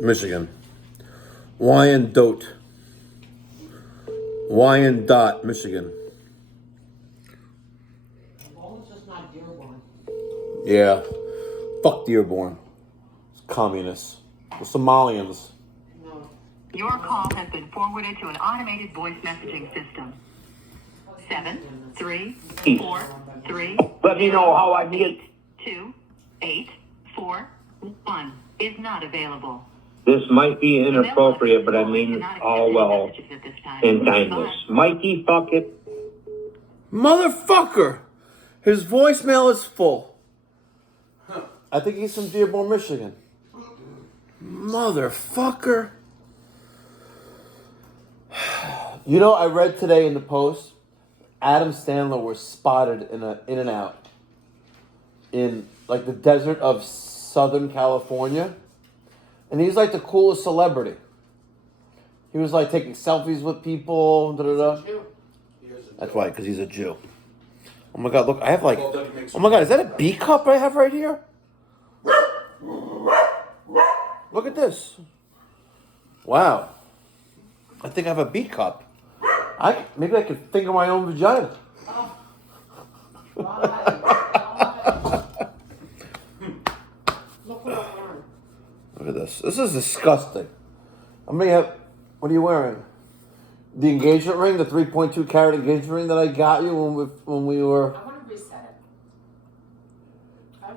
Michigan. Wyandotte. Wyandotte, Michigan. It's just not Dearborn. Yeah. Fuck Dearborn. It's communists. The Somalians. No. Your call has been forwarded to an automated voice messaging system. 73433. Let me know how I get. 2841 is not available. This might be inappropriate, but I mean it all well and kindness. Mikey, fuck it. Motherfucker! His voicemail is full. I think he's from Dearborn, Michigan. Motherfucker. You know, I read today in the Post, Adam Sandler was spotted in a In-N-Out in like the desert of Southern California. And he's like the coolest celebrity. He was like taking selfies with people. That's right, because he's a Jew. Oh my God, look, I have like, oh my God, is that a B cup I have right here? Look at this. Wow. I think I have a B cup. Maybe I could finger my own vagina. Look at this. This is disgusting. What are you wearing? The engagement ring, the 3.2 carat engagement ring that I got you when we were. I want to reset it.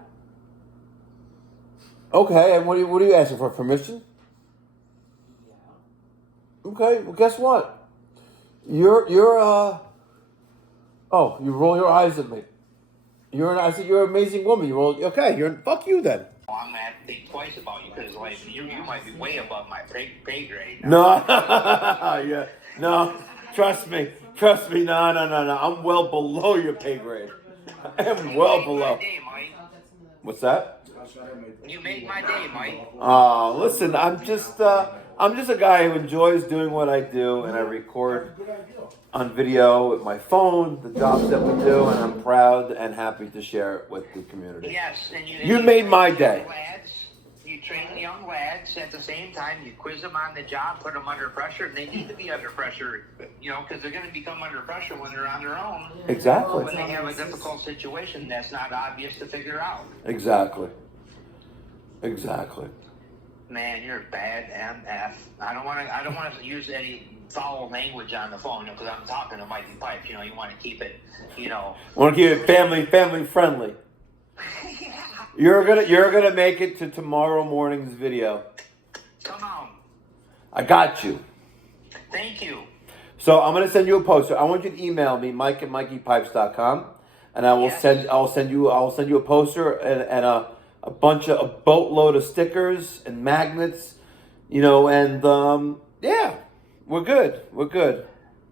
Okay, and what are you asking for? Permission? Yeah. Okay, well guess what? You roll your eyes at me. I said you're an amazing woman. Fuck you then. I'm gonna have to think twice about you because, like, you might be way above my pay grade. No, yeah, no. Trust me. No. I'm well below your pay grade. I am well below. Day, Mike. What's that? You made my day, Mike. Listen, I'm just a guy who enjoys doing what I do, and I record on video with my phone the jobs that we do, and I'm proud and happy to share it with the community. Yes, and you made my day. You train the young lads at the same time. You quiz them on the job, put them under pressure, and they need to be under pressure, because they're going to become under pressure when they're on their own. Exactly. When they have a difficult situation that's not obvious to figure out. Exactly. Man, you're a bad MF. I don't want to use any foul language on the phone because I'm talking to Mikey Pipes. You want to keep it, Want to keep it family friendly. You're gonna make it to tomorrow morning's video. Come on. I got you. Thank you. So I'm gonna send you a poster. I want you to email me, mike@mikeypipes.com, and I will I'll send you a poster and a boatload of stickers and magnets, and yeah, we're good.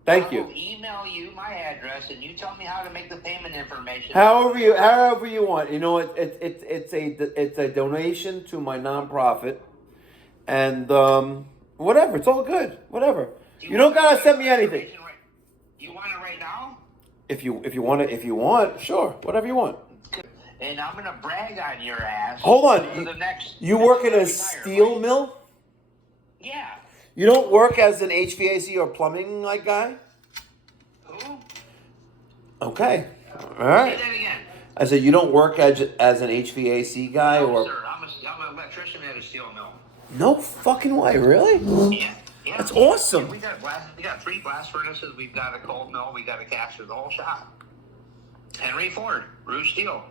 Thank you. I will email you my address, and you tell me how to make the payment information. However you want. It's a donation to my nonprofit, and whatever. It's all good. Whatever. You don't gotta send me anything. You want it right now? If you want, sure, whatever you want. And I'm gonna brag on your ass. Hold on. You work in a steel mill? Yeah. You don't work as an HVAC or plumbing guy? Who? Okay. All right. Say that again. I said you don't work as an HVAC guy No, or. sir. I'm an electrician at a steel mill. No fucking way, really? Yeah. That's awesome. Yeah, we got 3 blast furnaces. We've got a cold mill. We got a caster. The whole shop. Henry Ford, Rouge Steel.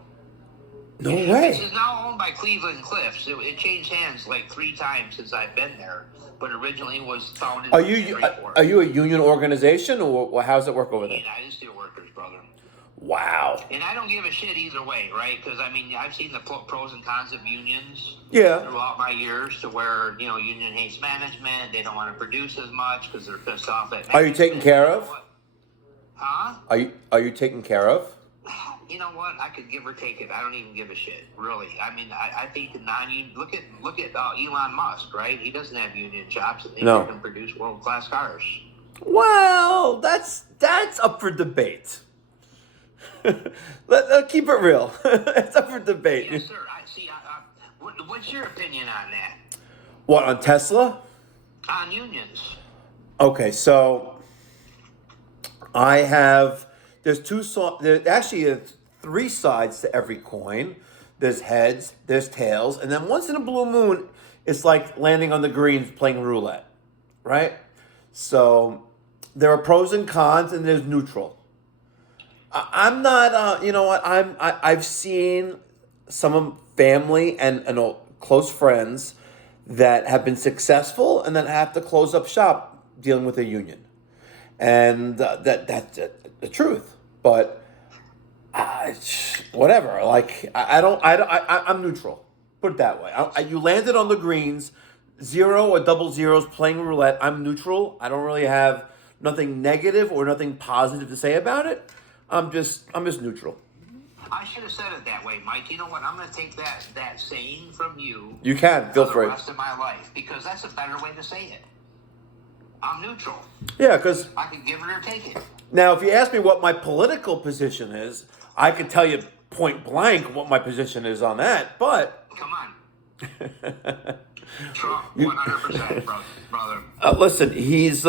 No way. This is now owned by Cleveland Cliffs. It changed hands like 3 times since I've been there, but originally was founded. Are you a union organization or how's it work over there? United Steelworkers, brother. Wow. And I don't give a shit either way, right? Because I've seen the pros and cons of unions. Yeah. Throughout my years, to where union hates management. They don't want to produce as much because they're pissed off at management. Are you taken care of? Huh? Are you taken care of? You know what? I could give or take it. I don't even give a shit, really. I think the non-union. Look at Elon Musk, right? He doesn't have union jobs, and they can produce world-class cars. Well, that's up for debate. Let's keep it real. It's up for debate. Yes, sir. What's your opinion on that? What, on Tesla? On unions. Okay, so there's actually three sides to every coin. There's heads, there's tails, and then once in a blue moon, it's like landing on the greens playing roulette, right? So there are pros and cons, and there's neutral. I'm not, you know what? I've seen some family and close friends that have been successful and then have to close up shop dealing with a union, and that's the truth. But whatever. Like I'm neutral. Put it that way. You landed on the greens, 0 or double zeros playing roulette. I'm neutral. I don't really have nothing negative or nothing positive to say about it. I'm just neutral. I should have said it that way, Mike. You know what? I'm going to take that saying from you. You can feel for free. The rest of my life, because that's a better way to say it. I'm neutral. Yeah, because I can give it or take it. Now, if you ask me what my political position is, I could tell you point blank what my position is on that. But come on, Trump, 100%, brother. Listen, he is.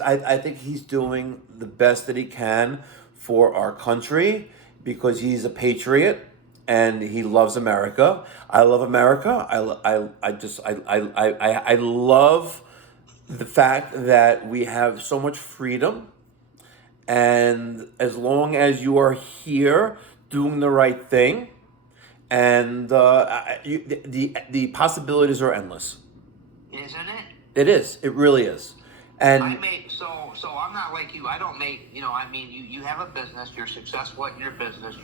I think he's doing the best that he can for our country because he's a patriot and he loves America. I love America. I love the fact that we have so much freedom, and as long as you are here doing the right thing, and the possibilities are endless. Isn't it? It is. It really is. And so I'm not like you. I don't make, you have a business, you're successful at your business,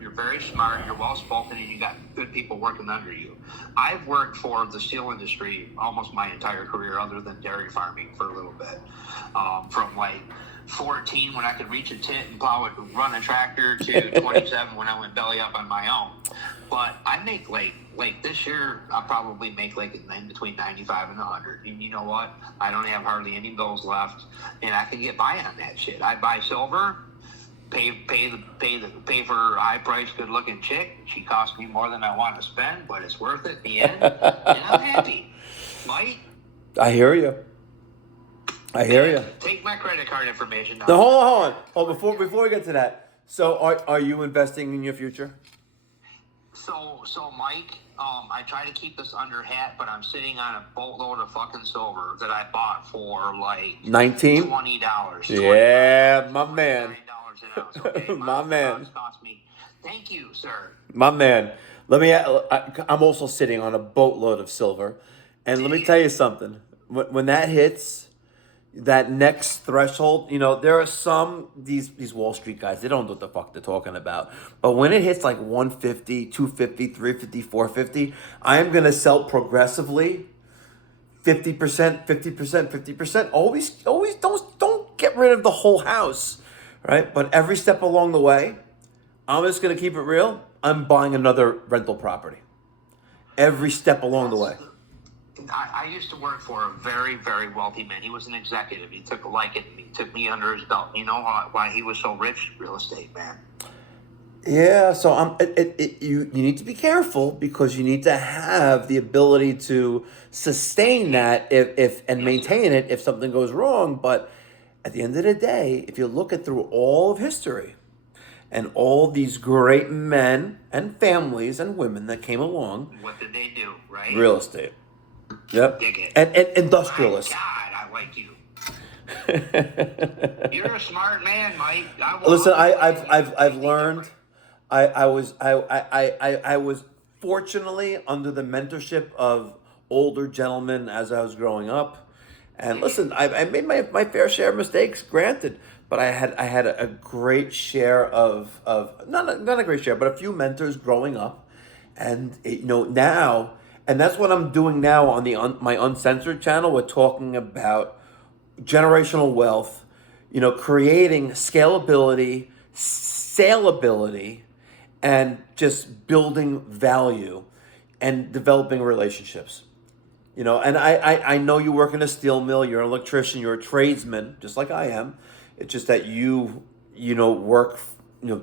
you're very smart, you're well spoken, and you got good people working under you. I've worked for the steel industry almost my entire career, other than dairy farming for a little bit. From like 14 when I could reach a tent and run a tractor to 27 when I went belly up on my own. But I make like this year, I'll probably make like in between 95 and 100. And you know what? I don't have hardly any bills left, and I can get by on that shit. I buy silver, pay for a high price, good looking chick. She costs me more than I want to spend, but it's worth it in the end, and I'm happy. Mike? I hear you. Take my credit card information. No, hold on. Before we get to that, so are you investing in your future? So Mike, I try to keep this under hat, but I'm sitting on a boatload of fucking silver that I bought for like $19, $20. Yeah, my man. $9 an ounce. Okay? My man. Cost me. Thank you, sir. My man. I'm also sitting on a boatload of silver, and let me tell you something. When that hits that next threshold, there are these Wall Street guys, they don't know what the fuck they're talking about. But when it hits like 150, 250, 350, 450, I am going to sell progressively 50%, 50%, 50%. Always don't get rid of the whole house, right? But every step along the way, I'm just going to keep it real. I'm buying another rental property. Every step along the way. I used to work for a very, very wealthy man. He was an executive. He took a liking to me. He took me under his belt. You know why he was so rich? Real estate, man. Yeah, so you need to be careful because you need to have the ability to sustain that if maintain it if something goes wrong. But at the end of the day, if you look at through all of history and all these great men and families and women that came along, what did they do, right? Real estate. Yep. Dig it. And industrialists. My God, I like you. You're a smart man, Mike. Listen, I've learned. I was fortunately under the mentorship of older gentlemen as I was growing up, and listen, I made my fair share of mistakes, granted, but I had a great share of not a great share, but a few mentors growing up, and now. And that's what I'm doing now on my Uncensored channel. We're talking about generational wealth, creating scalability, saleability, and just building value and developing relationships. And I know you work in a steel mill, you're an electrician, you're a tradesman, just like I am. It's just that you work,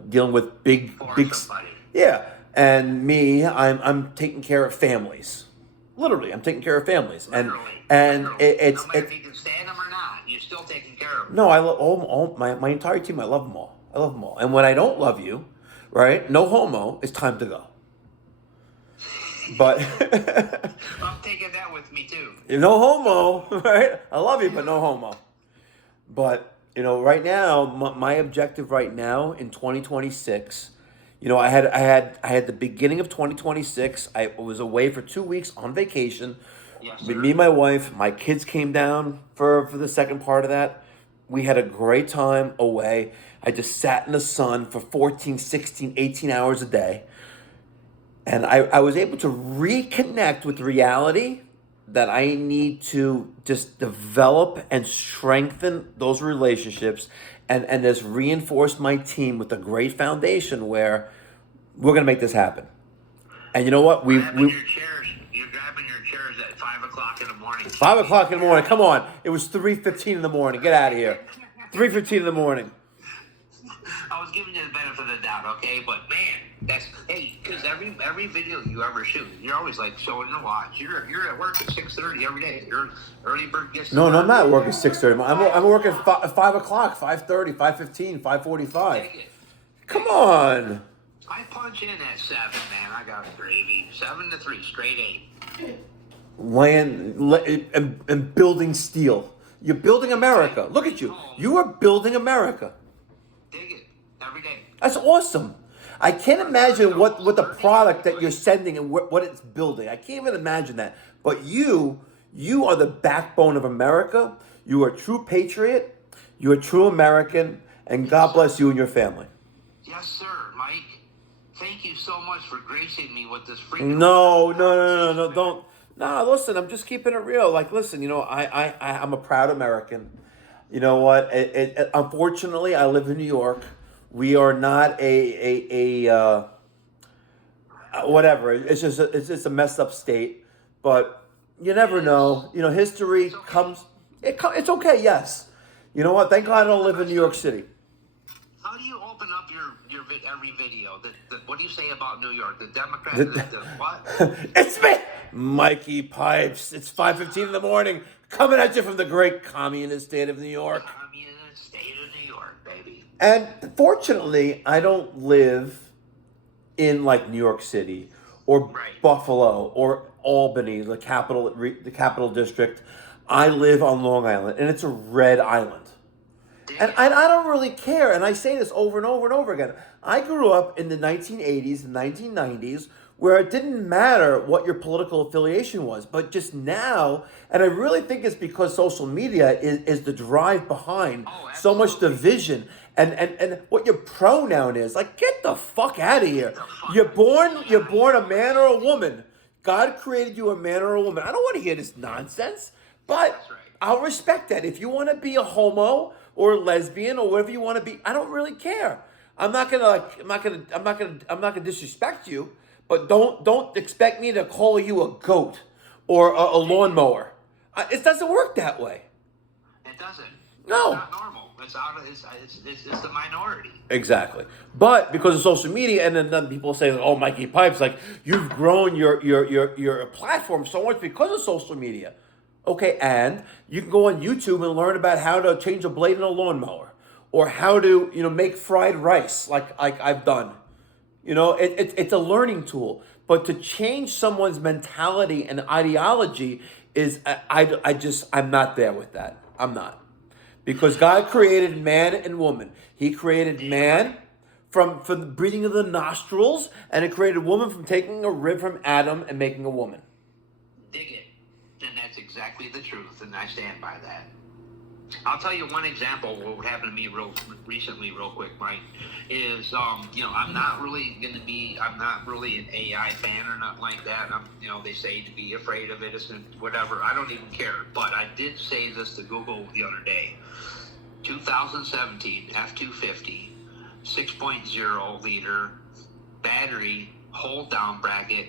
dealing with big, somebody. yeah. And me, I'm taking care of families. Literally, I'm taking care of families. Literally. And Literally. it's no matter if you can stand them or not, you're still taking care of them. no, I love all my entire team. I love them all. I love them all. And when I don't love you, right? No homo. It's time to go. But I'm taking that with me too. no homo, right? I love you, but no homo. But right now, my objective right now in 2026, I had the beginning of 2026. I was away for 2 weeks on vacation. Yes, With sir. me and my wife, my kids came down for the second part of that. We had a great time away. I just sat in the sun for 14, 16, 18 hours a day. And I was able to reconnect with reality that I need to just develop and strengthen those relationships and just reinforce my team with a great foundation where we're going to make this happen. And you know what? You're grabbing your chairs at 5 o'clock in the morning. 5 o'clock in the morning. Come on. It was 3:15 in the morning. Get out of here. 3:15 in the morning. I was giving you the benefit of the doubt, okay? But man, because every video you ever shoot, you're always like showing your watch. You're at work at 6:30 every day. Your early bird gets. No, I'm not working 6:30. I'm working 5 o'clock, 5:30, 5:15, 5:45. Take it. Come on. I punch in at 7, man. I got gravy. 7 to 3, straight 8. And building steel. You're building America. Look at you. You are building America. Dig it every day. That's awesome. I can't imagine what the product that you're sending and what it's building. I can't even imagine that. But you are the backbone of America. You are a true patriot. You're a true American. And God bless you and your family. Yes, sir, Mike. Thank you so much for gracing me with this freaking. No, don't. No, listen, I'm just keeping it real. Like, listen, I'm a proud American. You know what? Unfortunately, I live in New York. We are not whatever. It's just a messed up state. But you never know. History comes. It's okay. Yes. You know what? Thank God I don't live in New York City. How do you open up your every video? What do you say about New York? The Democrats, the what? It's me, Mikey Pipes. It's 5:15 in the morning, coming at you from the great communist state of New York. Communist state of New York, baby. And fortunately, I don't live in like New York City or Buffalo or Albany, the capital district. I live on Long Island, and it's a red island. And I don't really care. And I say this over and over and over again. I grew up in the 1980s and 1990s where it didn't matter what your political affiliation was. But just now, and I really think it's because social media is the drive behind so much division. And what your pronoun is. Like, get the fuck out of here. You're born a man or a woman. God created you a man or a woman. I don't want to hear this nonsense. But I'll respect that. If you want to be a homo or a lesbian or whatever you want to be, I don't really care. I'm not gonna disrespect you, but don't expect me to call you a goat or a lawnmower. It doesn't work that way. It doesn't. No. It's not normal. It's the minority. Exactly. But because of social media, and then people say, "Oh, Mikey Pipes, like you've grown your platform so much because of social media." Okay, and you can go on YouTube and learn about how to change a blade in a lawnmower, or how to make fried rice like I've done. It's a learning tool. But to change someone's mentality and ideology is I'm not there with that. I'm not. Because God created man and woman. He created man from the breathing of the nostrils, and He created woman from taking a rib from Adam and making a woman. Dig it. And that's exactly the truth, and I stand by that. I'll tell you one example of what happened to me real quick, Mike, is, I'm not really an AI fan or nothing like that. They say to be afraid of it, whatever. I don't even care. But I did say this to Google the other day. 2017 F-250, 6.0 liter, battery, hold down bracket,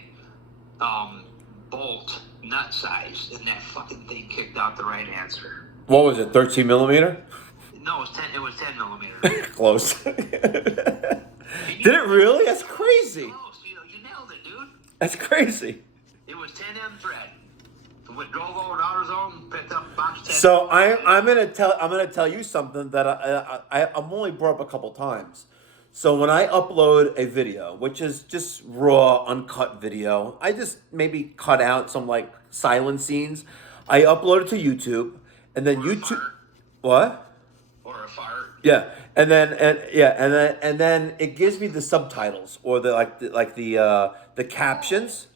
bolt, nut size, and that fucking thing kicked out the right answer. What was it, 13 millimeter? No, it was 10 millimeter. Close. Did it really? That's crazy. Close. You That's crazy. It was 10M thread. We drove over to AutoZone, picked up box 10. So I'm gonna tell you something that I'm only brought up a couple times. So when I upload a video, which is just raw, uncut video, I just maybe cut out some like silent scenes. I upload it to YouTube, and then Or a YouTube. fart. What? Or a fart. Yeah, and then it gives me the subtitles or the captions.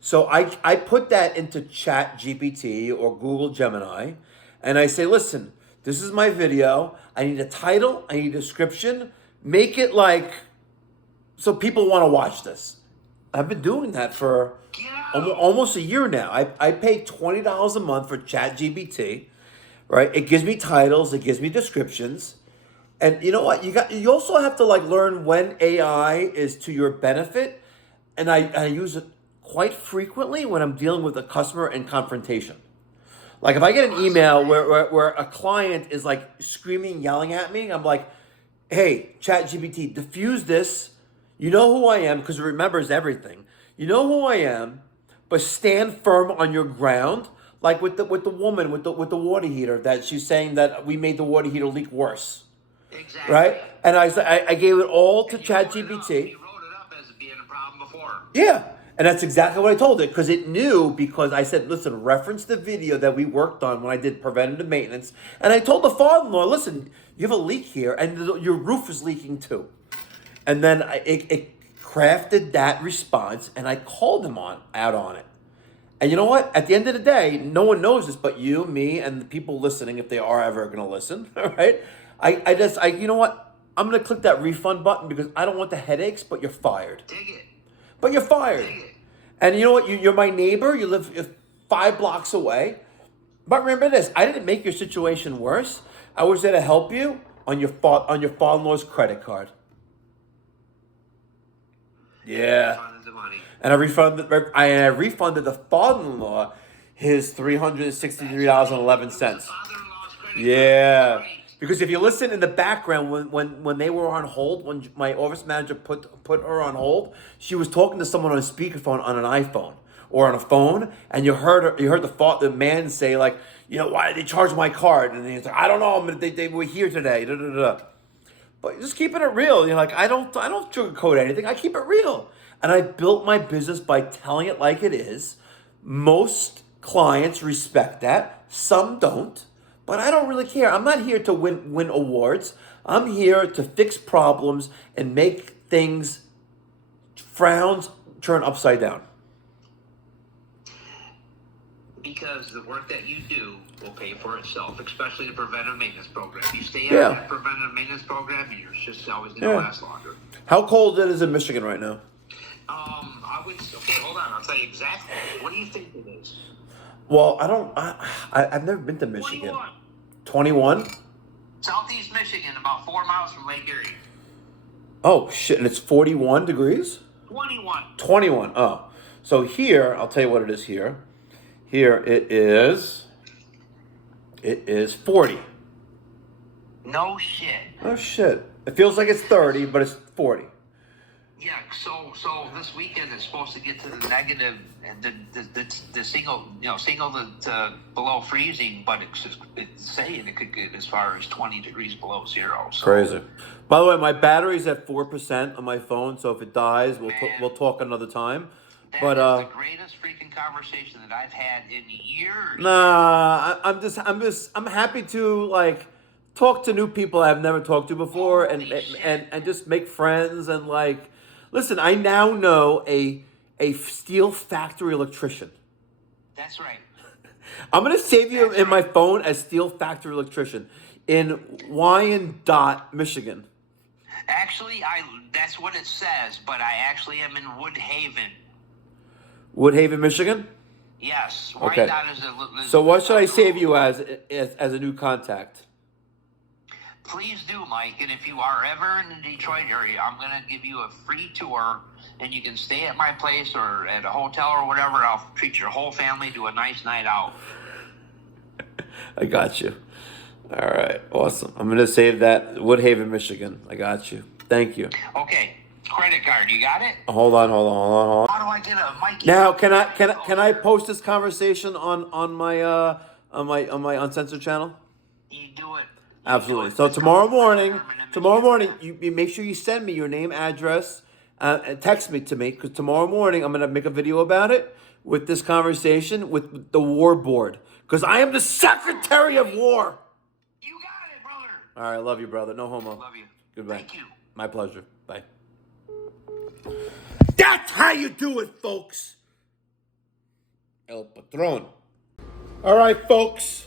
So I put that into Chat GPT or Google Gemini, and I say, listen, this is my video. I need a title. I need a description. Make it like so people want to watch this. I've been doing that for almost a year now. I pay $20 a month for Chat GPT, right? It gives me titles. It gives me descriptions. And you know what? You also have to like learn when AI is to your benefit, and I use it quite frequently when I'm dealing with a customer in confrontation. Like if I get an email where a client is like screaming, yelling at me, I'm like, hey, ChatGPT, diffuse this. You know who I am because it remembers everything. You know who I am, but stand firm on your ground. Like with the woman with the water heater that she's saying that we made the water heater leak worse. Exactly. Right? And I gave it all to You ChatGPT. wrote it up as being a problem before. Yeah. And that's exactly what I told it because it knew because I said, listen, reference the video that we worked on when I did preventative maintenance. And I told the father-in-law, listen, you have a leak here and your roof is leaking too. And then it crafted that response and I called him out on it. And you know what? At the end of the day, no one knows this but you, me, and the people listening if they are ever going to listen. All right? You know what? I'm going to click that refund button because I don't want the headaches, but you're fired. Dig it. But you're fired. And you know what? You're my neighbor. You live 5 blocks away. But remember this. I didn't make your situation worse. I was there to help you on your father-in-law's credit card. Yeah. Refunded the money. And I refunded the father-in-law his $363.11. Father-in-law's credit Yeah. card. Because if you listen in the background when they were on hold, when my office manager put her on hold, she was talking to someone on a speakerphone on an iPhone or on a phone, and you heard the man say like, you know, why did they charge my card? And he's like, I don't know, they were here today. Da, da, da. But just keeping it real. You're like, I don't sugarcoat anything. I keep it real. And I built my business by telling it like it is. Most clients respect that. Some don't. But I don't really care. I'm not here to win awards. I'm here to fix problems and make things, frowns turn upside down. Because the work that you do will pay for itself, especially the preventive maintenance program. You stay Yeah. on that preventive maintenance program, you're just always going to last longer. How cold it is in Michigan right now? Okay, hold on. I'll tell you exactly. What do you think it is? Well, I've never been to Michigan. 21? Southeast Michigan, about 4 miles from Lake Erie. Oh, shit. And it's 41 degrees? 21. 21. Oh. So here, I'll tell you what it is here. Here it is 40. No shit. Oh, shit. It feels like it's 30, but it's 40. Yeah, so this weekend it's supposed to get to the negative, the single to below freezing, but it's saying it could get as far as 20 degrees below zero. So. Crazy. By the way, my battery's at 4% on my phone, so if it dies, we'll talk another time. That is the greatest freaking conversation that I've had in years. Nah, I'm happy to like talk to new people I've never talked to before, and just make friends and like. Listen, I now know a steel factory electrician. That's right. I'm going to save you in my phone as steel factory electrician in Wyandotte, Michigan. Actually, that's what it says, but I actually am in Woodhaven. Woodhaven, Michigan? Yes. Okay. So what should I save you as a new contact? Please do, Mike. And if you are ever in the Detroit area, I'm going to give you a free tour, and you can stay at my place or at a hotel or whatever. I'll treat your whole family to a nice night out. I got you. All right. Awesome. I'm going to save that. Woodhaven, Michigan. I got you. Thank you. Okay. credit card. You got it? Hold on. How do I get a Mikey? Now, can I post this conversation on my uncensored channel? You do it. Absolutely. So tomorrow morning, you make sure you send me your name, address, and text me to me, because tomorrow morning I'm gonna make a video about it with this conversation with the war board, because I am the Secretary of War. You got it, brother. All right, I love you, brother. No homo. Love you. Goodbye. Thank you. My pleasure. Bye. That's how you do it, folks. El Patron. All right, folks.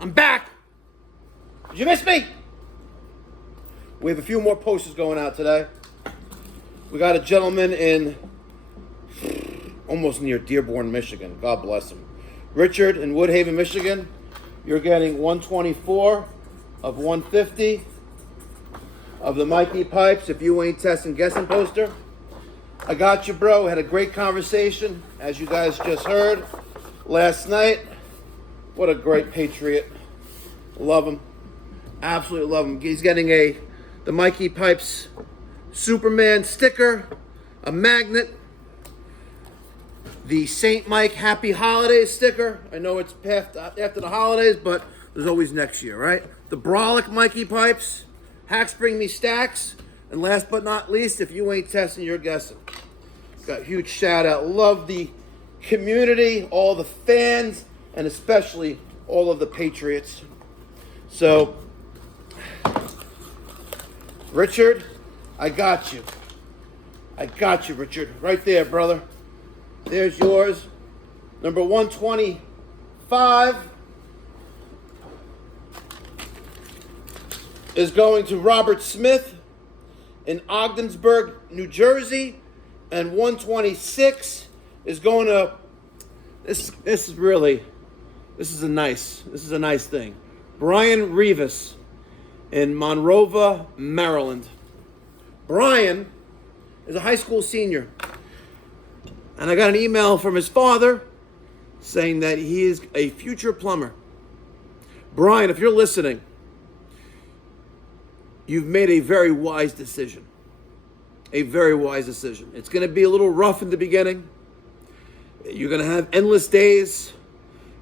I'm back. Did you miss me? We have a few more posters going out today. We got a gentleman in almost near Dearborn, Michigan. God bless him. Richard in Woodhaven, Michigan. You're getting 124 of 150 of the Mikey Pipes If You Ain't Testing Guessing poster. I got you, bro. Had a great conversation, as you guys just heard last night. What a great patriot. Love him. Absolutely love him. He's getting the Mikey Pipes Superman sticker, a magnet, the St. Mike Happy Holidays sticker. I know it's after the holidays, but there's always next year, right? The Brolic Mikey Pipes, Hacks Bring Me Stacks, and last but not least, If You Ain't Testing, You're Guessing. Got a huge shout out. Love the community, all the fans, and especially all of the patriots. So, Richard, I got you. I got you, Richard. Right there, brother. There's yours. Number 125 is going to Robert Smith in Ogdensburg, New Jersey. And 126 is going to, this is a nice thing. Brian Rivas in Monrovia, Maryland. Brian is a high school senior. And I got an email from his father saying that he is a future plumber. Brian, if you're listening, you've made a very wise decision. A very wise decision. It's going to be a little rough in the beginning. You're going to have endless days.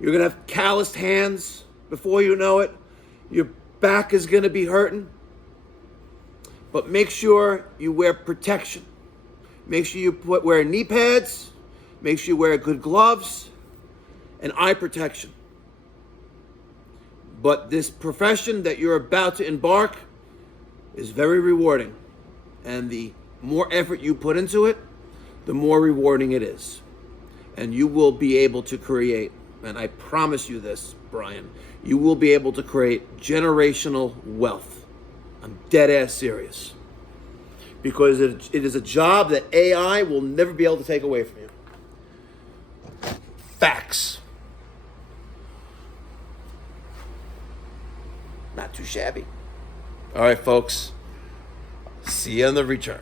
You're going to have calloused hands. Before you know it, your back is going to be hurting. But make sure you wear protection. Make sure you wear knee pads. Make sure you wear good gloves and eye protection. But this profession that you're about to embark is very rewarding. And the more effort you put into it, the more rewarding it is. And you will be able to create, and I promise you this, Brian, you will be able to create generational wealth. I'm dead ass serious. Because it is a job that AI will never be able to take away from you. Facts. Not too shabby. All right, folks. See you on the return.